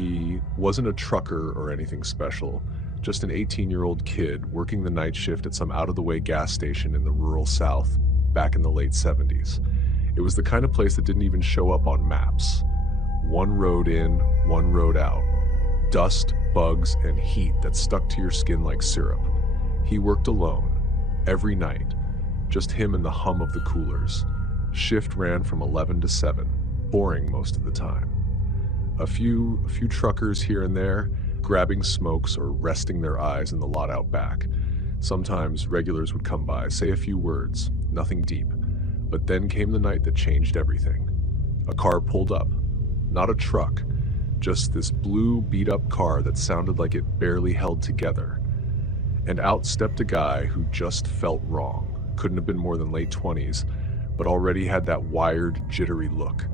He wasn't a trucker or anything special, just an 18-year-old kid working the night shift at some out-of-the-way gas station in the rural South back in the late 70s. It was the kind of place that didn't even show up on maps. One road in, one road out. Dust, bugs, and heat that stuck to your skin like syrup. He worked alone, every night, just him and the hum of the coolers. Shift ran from 11 to 7, boring most of the time. A few truckers here and there, grabbing smokes or resting their eyes in the lot out back. Sometimes regulars would come by, say a few words, nothing deep. But then came the night that changed everything. A car pulled up. Not a truck, just this blue beat-up car that sounded like it barely held together. And out stepped a guy who just felt wrong. Couldn't have been more than late 20s, but already had that wired, jittery look.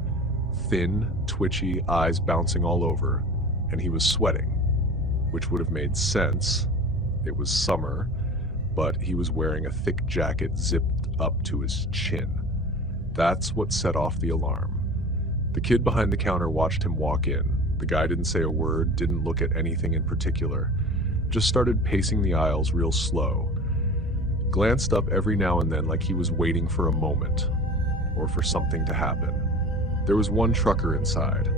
Thin, twitchy, eyes bouncing all over, and he was sweating, which would have made sense. It was summer, but he was wearing a thick jacket zipped up to his chin. That's what set off the alarm. The kid behind the counter watched him walk in. The guy didn't say a word, didn't look at anything in particular, just started pacing the aisles real slow. Glanced up every now and then like he was waiting for a moment, or for something to happen. There was one trucker inside.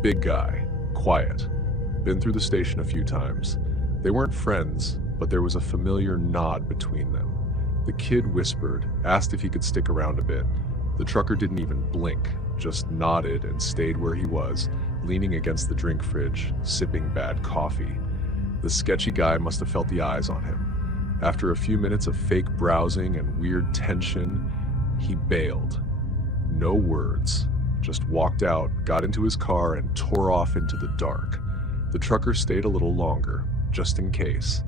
Big guy, quiet. Been through the station a few times. They weren't friends, but there was a familiar nod between them. The kid whispered, asked if he could stick around a bit. The trucker didn't even blink, just nodded and stayed where he was, leaning against the drink fridge, sipping bad coffee. The sketchy guy must have felt the eyes on him. After a few minutes of fake browsing and weird tension, he bailed. No words, just walked out, got into his car, and tore off into the dark. The trucker stayed a little longer, just in case.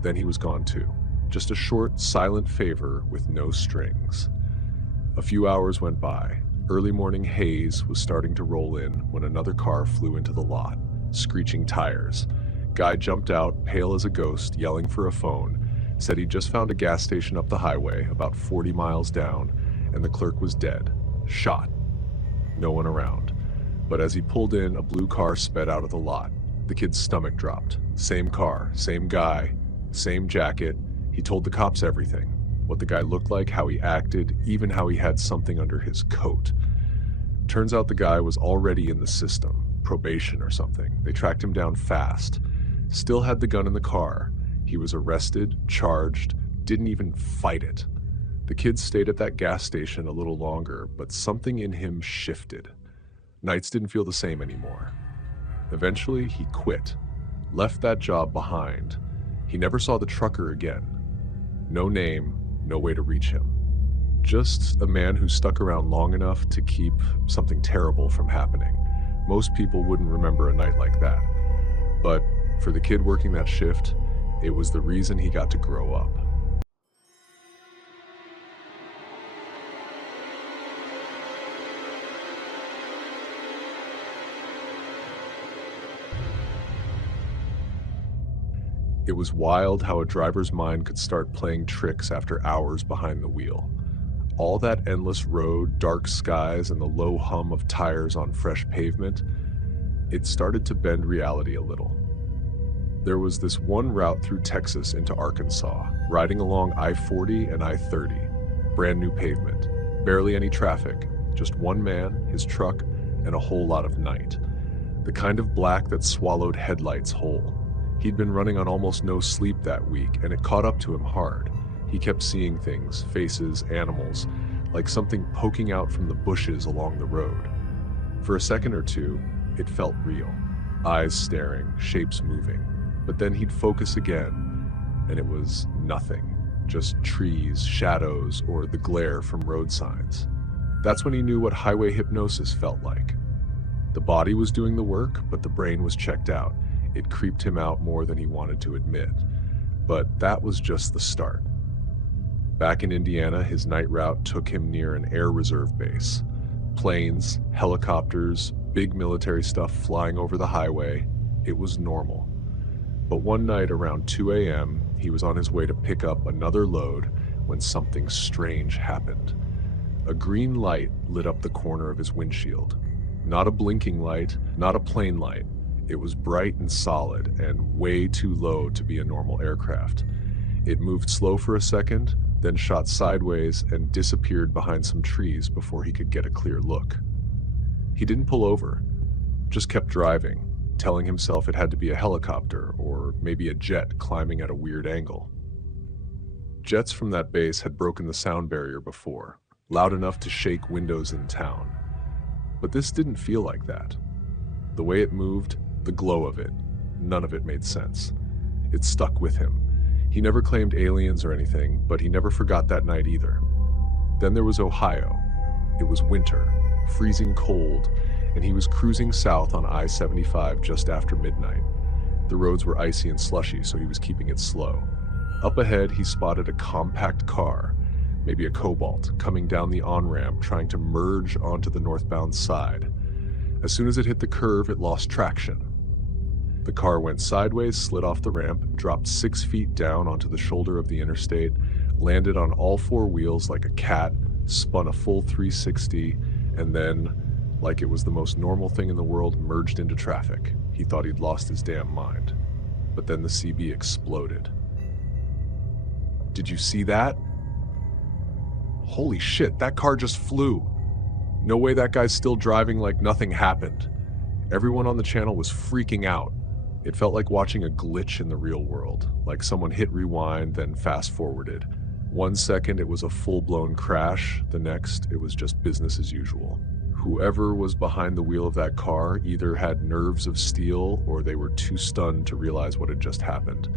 Then he was gone too. Just a short, silent favor with no strings. A few hours went by. Early morning haze was starting to roll in when another car flew into the lot, screeching tires. Guy jumped out, pale as a ghost, yelling for a phone, said he'd just found a gas station up the highway, about 40 miles down, and the clerk was dead, shot. No one around. But as he pulled in, a blue car sped out of the lot. The kid's stomach dropped. Same car, same guy, same jacket. He told the cops everything. What the guy looked like, how he acted, even how he had something under his coat. Turns out the guy was already in the system, probation or something. They tracked him down fast. Still had the gun in the car. He was arrested, charged, didn't even fight it. The kid stayed at that gas station a little longer, but something in him shifted. Nights didn't feel the same anymore. Eventually, he quit, left that job behind. He never saw the trucker again. No name, no way to reach him. Just a man who stuck around long enough to keep something terrible from happening. Most people wouldn't remember a night like that. But for the kid working that shift, it was the reason he got to grow up. It was wild how a driver's mind could start playing tricks after hours behind the wheel. All that endless road, dark skies, and the low hum of tires on fresh pavement, it started to bend reality a little. There was this one route through Texas into Arkansas, riding along I-40 and I-30. Brand new pavement, barely any traffic, just one man, his truck, and a whole lot of night. The kind of black that swallowed headlights whole. He'd been running on almost no sleep that week, and it caught up to him hard. He kept seeing things, faces, animals, like something poking out from the bushes along the road. For a second or two, it felt real. Eyes staring, shapes moving. But then he'd focus again, and it was nothing. Just trees, shadows, or the glare from road signs. That's when he knew what highway hypnosis felt like. The body was doing the work, but the brain was checked out. It creeped him out more than he wanted to admit. But that was just the start. Back in Indiana, his night route took him near an air reserve base. Planes, helicopters, big military stuff flying over the highway. It was normal. But one night around 2 a.m., he was on his way to pick up another load when something strange happened. A green light lit up the corner of his windshield. Not a blinking light, not a plain light. It was bright and solid and way too low to be a normal aircraft. It moved slow for a second, then shot sideways and disappeared behind some trees before he could get a clear look. He didn't pull over, just kept driving, telling himself it had to be a helicopter or maybe a jet climbing at a weird angle. Jets from that base had broken the sound barrier before, loud enough to shake windows in town. But this didn't feel like that. The way it moved, the glow of it, none of it made sense. It stuck with him. He never claimed aliens or anything, but he never forgot that night either. Then there was Ohio. It was winter, freezing cold, and he was cruising south on I-75 just after midnight. The roads were icy and slushy, so he was keeping it slow. Up ahead, he spotted a compact car, maybe a Cobalt, coming down the on-ramp, trying to merge onto the northbound side. As soon as it hit the curve, it lost traction. The car went sideways, slid off the ramp, dropped 6 feet down onto the shoulder of the interstate, landed on all 4 wheels like a cat, spun a full 360, and then, like it was the most normal thing in the world, merged into traffic. He thought he'd lost his damn mind. But then the CB exploded. Did you see that? Holy shit, that car just flew. No way that guy's still driving like nothing happened. Everyone on the channel was freaking out. It felt like watching a glitch in the real world, like someone hit rewind, then fast-forwarded. 1 second it was a full-blown crash, the next it was just business as usual. Whoever was behind the wheel of that car either had nerves of steel or they were too stunned to realize what had just happened.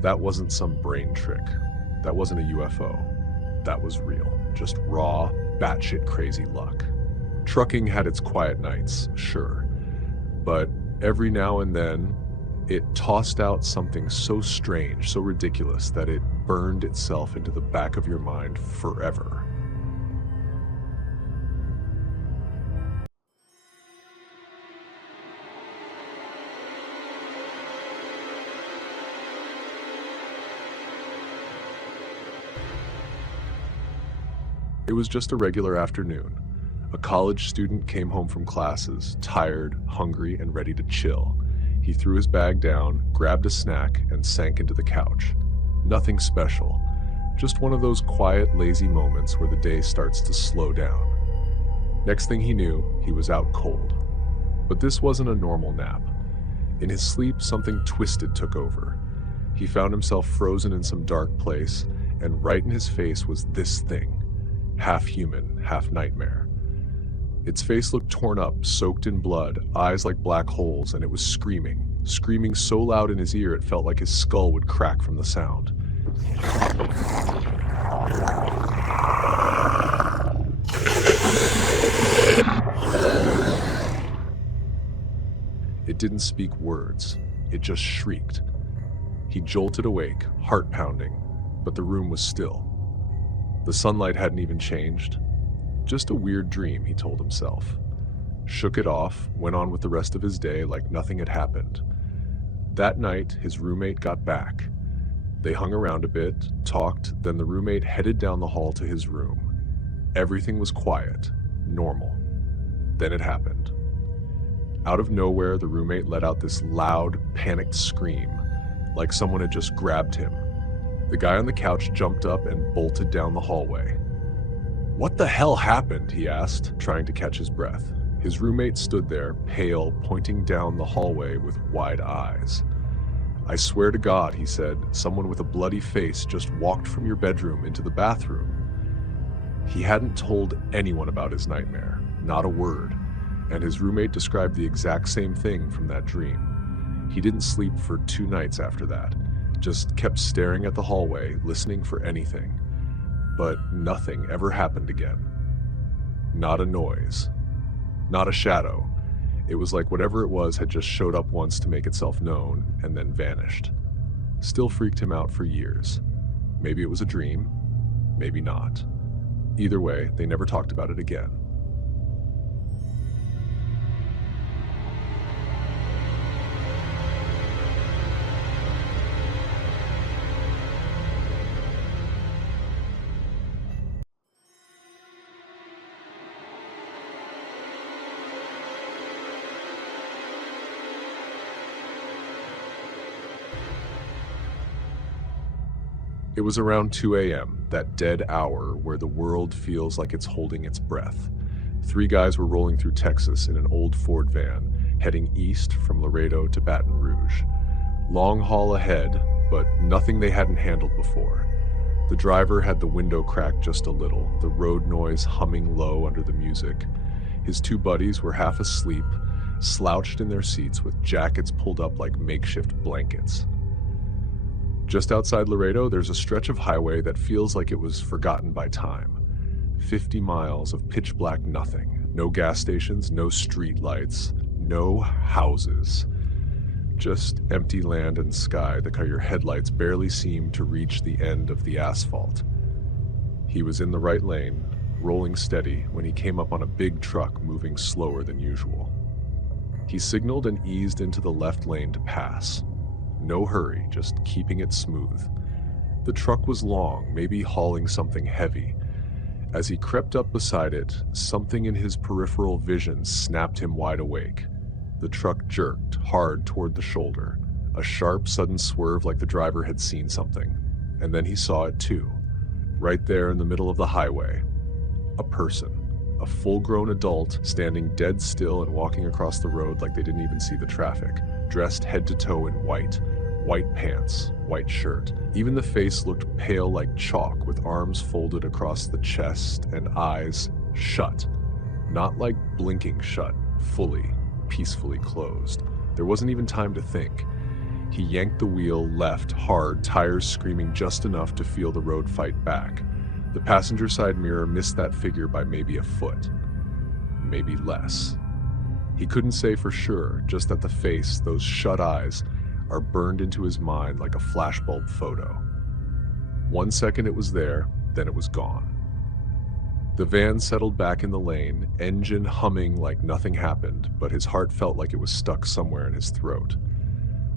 That wasn't some brain trick. That wasn't a UFO. That was real. Just raw, batshit crazy luck. Trucking had its quiet nights, sure. But every now and then, it tossed out something so strange, so ridiculous, that it burned itself into the back of your mind forever. It was just a regular afternoon. A college student came home from classes, tired, hungry, and ready to chill. He threw his bag down, grabbed a snack, and sank into the couch. Nothing special, just one of those quiet, lazy moments where the day starts to slow down. Next thing he knew, he was out cold. But this wasn't a normal nap. In his sleep, something twisted took over. He found himself frozen in some dark place, and right in his face was this thing. Half human, half nightmare. Its face looked torn up, soaked in blood, eyes like black holes, and it was screaming so loud in his ear it felt like his skull would crack from the sound. It didn't speak words, it just shrieked. He jolted awake, heart pounding, but the room was still. The sunlight hadn't even changed. Just a weird dream, he told himself. Shook it off, went on with the rest of his day like nothing had happened. That night, his roommate got back. They hung around a bit, talked, then the roommate headed down the hall to his room. Everything was quiet, normal. Then it happened. Out of nowhere, the roommate let out this loud, panicked scream, like someone had just grabbed him. The guy on the couch jumped up and bolted down the hallway. "What the hell happened?" he asked, trying to catch his breath. His roommate stood there, pale, pointing down the hallway with wide eyes. "I swear to God," he said, "someone with a bloody face just walked from your bedroom into the bathroom." He hadn't told anyone about his nightmare, not a word, and his roommate described the exact same thing from that dream. He didn't sleep for 2 nights after that, just kept staring at the hallway, listening for anything. But nothing ever happened again. Not a noise. Not a shadow. It was like whatever it was had just showed up once to make itself known and then vanished. Still freaked him out for years. Maybe it was a dream, maybe not. Either way, they never talked about it again. It was around 2 a.m., that dead hour where the world feels like it's holding its breath. Three guys were rolling through Texas in an old Ford van, heading east from Laredo to Baton Rouge. Long haul ahead, but nothing they hadn't handled before. The driver had the window cracked just a little, the road noise humming low under the music. His two buddies were half asleep, slouched in their seats with jackets pulled up like makeshift blankets. Just outside Laredo, there's a stretch of highway that feels like it was forgotten by time. 50 miles of pitch black nothing. No gas stations, no street lights, no houses. Just empty land and sky that your headlights barely seem to reach the end of the asphalt. He was in the right lane, rolling steady, when he came up on a big truck moving slower than usual. He signaled and eased into the left lane to pass. No hurry, just keeping it smooth. The truck was long, maybe hauling something heavy. As he crept up beside it, something in his peripheral vision snapped him wide awake. The truck jerked hard toward the shoulder, a sharp, sudden swerve like the driver had seen something. And then he saw it too, right there in the middle of the highway. A person, a full-grown adult, standing dead still and walking across the road like they didn't even see the traffic, dressed head to toe in white pants, white shirt. Even the face looked pale like chalk, with arms folded across the chest and eyes shut. Not like blinking shut, fully, peacefully closed. There wasn't even time to think. He yanked the wheel left hard, tires screaming just enough to feel the road fight back. The passenger side mirror missed that figure by maybe a foot. Maybe less. He couldn't say for sure, just that the face, those shut eyes, are burned into his mind like a flashbulb photo. 1 second it was there, then it was gone. The van settled back in the lane, engine humming like nothing happened, but his heart felt like it was stuck somewhere in his throat.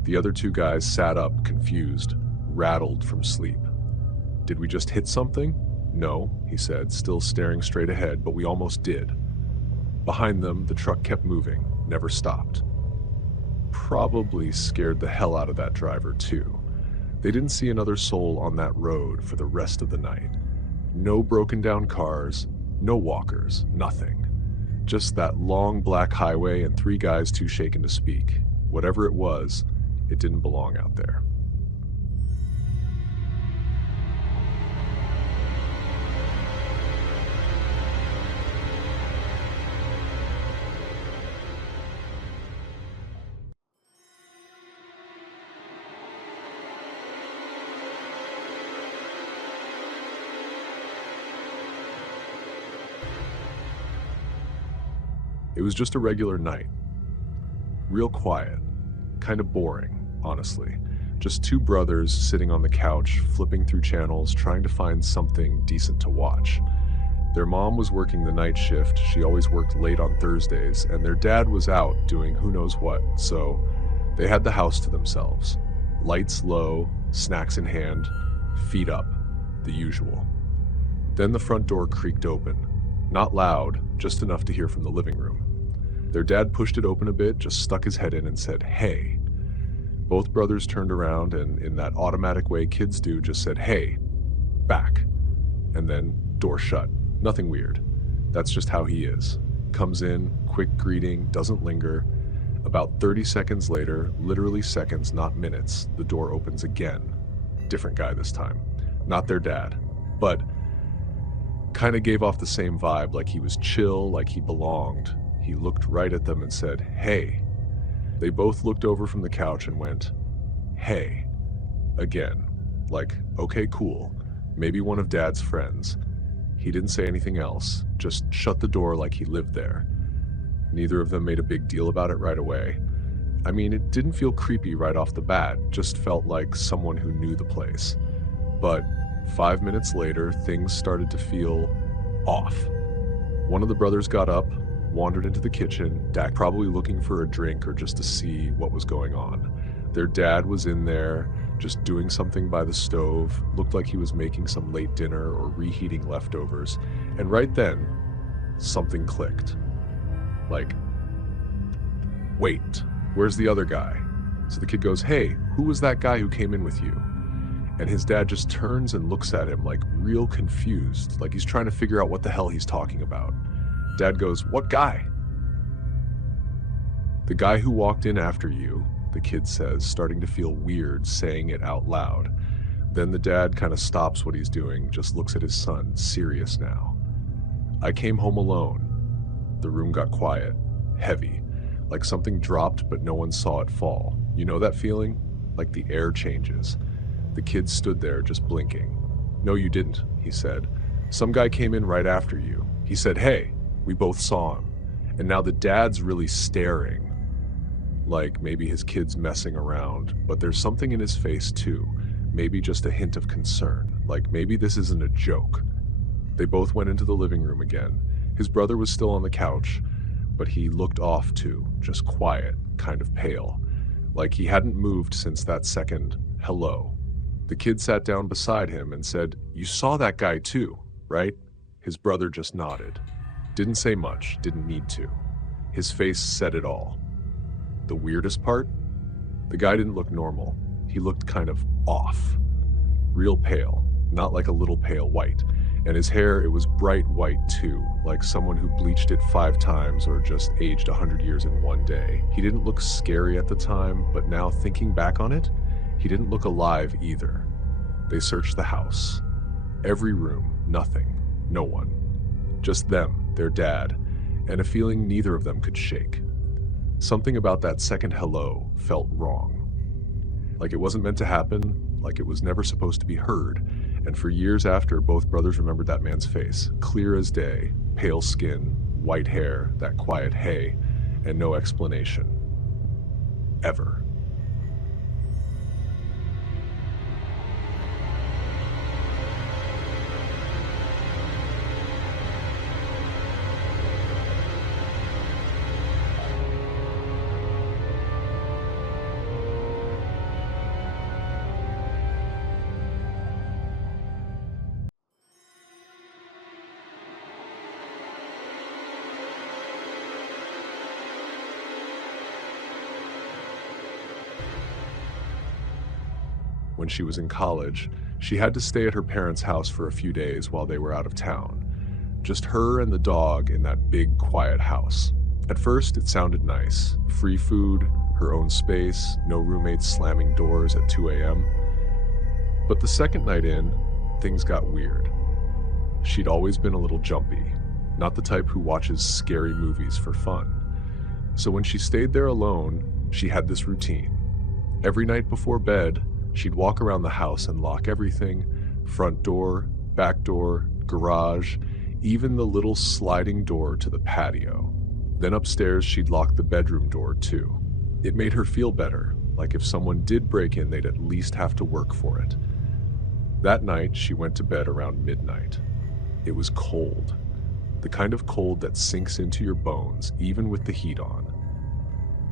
The other two guys sat up, confused, rattled from sleep. "Did we just hit something?" "No," he said, still staring straight ahead, "but we almost did." Behind them, the truck kept moving, never stopped. Probably scared the hell out of that driver, too. They didn't see another soul on that road for the rest of the night. No broken down cars, no walkers, nothing. Just that long black highway and three guys too shaken to speak. Whatever it was, it didn't belong out there. It was just a regular night. Real quiet. Kind of boring, honestly. Just two brothers sitting on the couch, flipping through channels, trying to find something decent to watch. Their mom was working the night shift. She always worked late on Thursdays, and their dad was out doing who knows what, so they had the house to themselves. Lights low, snacks in hand, feet up, the usual. Then the front door creaked open. Not loud, just enough to hear from the living room. Their dad pushed it open a bit, just stuck his head in and said, "Hey." Both brothers turned around and, in that automatic way kids do, just said, "Hey, back." And then door shut. Nothing weird. That's just how he is. Comes in, quick greeting, doesn't linger. About 30 seconds later, literally seconds, not minutes, the door opens again. Different guy this time. Not their dad, but kind of gave off the same vibe, like he was chill, like he belonged. He looked right at them and said, "Hey." They both looked over from the couch and went, "Hey." Again. Like, okay, cool. Maybe one of Dad's friends. He didn't say anything else, just shut the door like he lived there. Neither of them made a big deal about it right away. I mean, it didn't feel creepy right off the bat, just felt like someone who knew the place. But 5 minutes later, things started to feel off. One of the brothers got up, wandered into the kitchen, probably looking for a drink or just to see what was going on. Their dad was in there, just doing something by the stove, looked like he was making some late dinner or reheating leftovers. And right then, something clicked. Like, "Wait, where's the other guy?" So the kid goes, "Hey, who was that guy who came in with you?" And his dad just turns and looks at him like real confused, like he's trying to figure out what the hell he's talking about. Dad goes, "What guy?" "The guy who walked in after you," the kid says, starting to feel weird saying it out loud. Then the dad kind of stops what he's doing, just looks at his son, serious now. "I came home alone." The room got quiet, heavy, like something dropped but no one saw it fall. You know that feeling? Like the air changes. The kid stood there just blinking. "No, you didn't," he said. "Some guy came in right after you. He said, 'Hey.' We both saw him." And now the dad's really staring, like maybe his kid's messing around, but there's something in his face too, maybe just a hint of concern, like maybe this isn't a joke. They both went into the living room again. His brother was still on the couch, but he looked off too, just quiet, kind of pale, like he hadn't moved since that second hello. The kid sat down beside him and said, "You saw that guy too, right?" His brother just nodded. Didn't say much, didn't need to. His face said it all. The weirdest part? The guy didn't look normal. He looked kind of off. Real pale, not like a little pale white. And his hair, it was bright white too, like someone who bleached it 5 times or just aged 100 years in one day. He didn't look scary at the time, but now thinking back on it, he didn't look alive either. They searched the house. Every room, nothing, no one. Just them, their dad, and a feeling neither of them could shake. Something about that second hello felt wrong. Like it wasn't meant to happen, like it was never supposed to be heard. And for years after, both brothers remembered that man's face, clear as day, pale skin, white hair, that quiet hey, and no explanation. Ever. When she was in college, she had to stay at her parents' house for a few days while they were out of town. Just her and the dog in that big, quiet house. At first, it sounded nice. Free food, her own space, no roommates slamming doors at 2 a.m. But the second night in, things got weird. She'd always been a little jumpy, not the type who watches scary movies for fun. So when she stayed there alone, she had this routine. Every night before bed, she'd walk around the house and lock everything, front door, back door, garage, even the little sliding door to the patio. Then upstairs, she'd lock the bedroom door too. It made her feel better, like if someone did break in, they'd at least have to work for it. That night, she went to bed around midnight. It was cold, the kind of cold that sinks into your bones, even with the heat on.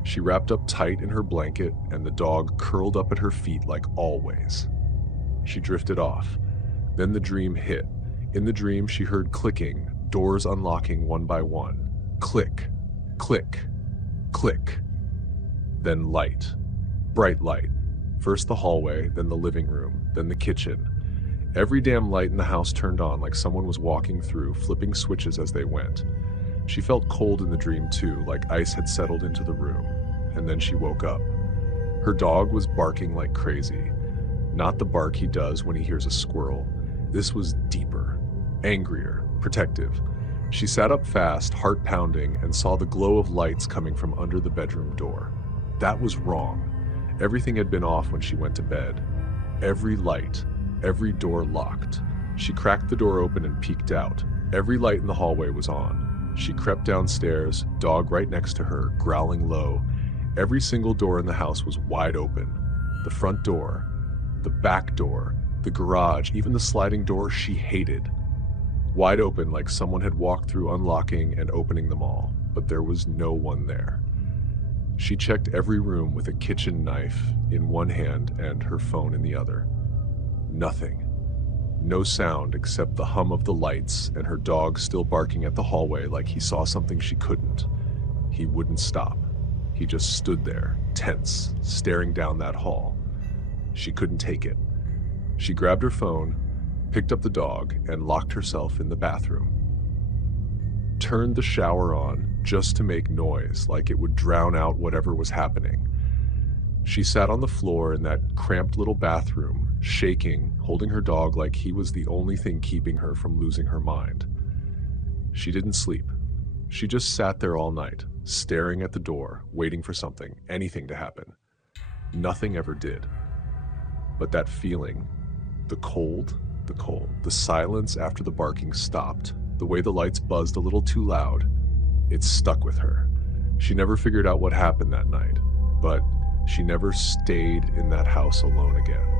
She wrapped up tight in her blanket, and the dog curled up at her feet like always. She drifted off. Then the dream hit. In the dream, she heard clicking, doors unlocking one by one. Click, click, click. Then light. Bright light. First the hallway, then the living room, then the kitchen. Every damn light in the house turned on like someone was walking through, flipping switches as they went. She felt cold in the dream too, like ice had settled into the room. And then she woke up. Her dog was barking like crazy. Not the bark he does when he hears a squirrel. This was deeper, angrier, protective. She sat up fast, heart pounding, and saw the glow of lights coming from under the bedroom door. That was wrong. Everything had been off when she went to bed. Every light, every door locked. She cracked the door open and peeked out. Every light in the hallway was on. She crept downstairs, dog right next to her, growling low. Every single door in the house was wide open. The front door, the back door, the garage, even the sliding door she hated. Wide open like someone had walked through unlocking and opening them all, but there was no one there. She checked every room with a kitchen knife in one hand and her phone in the other. Nothing. No sound except the hum of the lights and her dog still barking at the hallway like he saw something she couldn't. He wouldn't stop. He just stood there, tense, staring down that hall. She couldn't take it. She grabbed her phone, picked up the dog, and locked herself in the bathroom. Turned the shower on just to make noise, like it would drown out whatever was happening. She sat on the floor in that cramped little bathroom, shaking, holding her dog like he was the only thing keeping her from losing her mind. She didn't sleep. She just sat there all night, staring at the door, waiting for something, anything to happen. Nothing ever did. But that feeling, the silence after the barking stopped, the way the lights buzzed a little too loud, it stuck with her. She never figured out what happened that night, but she never stayed in that house alone again.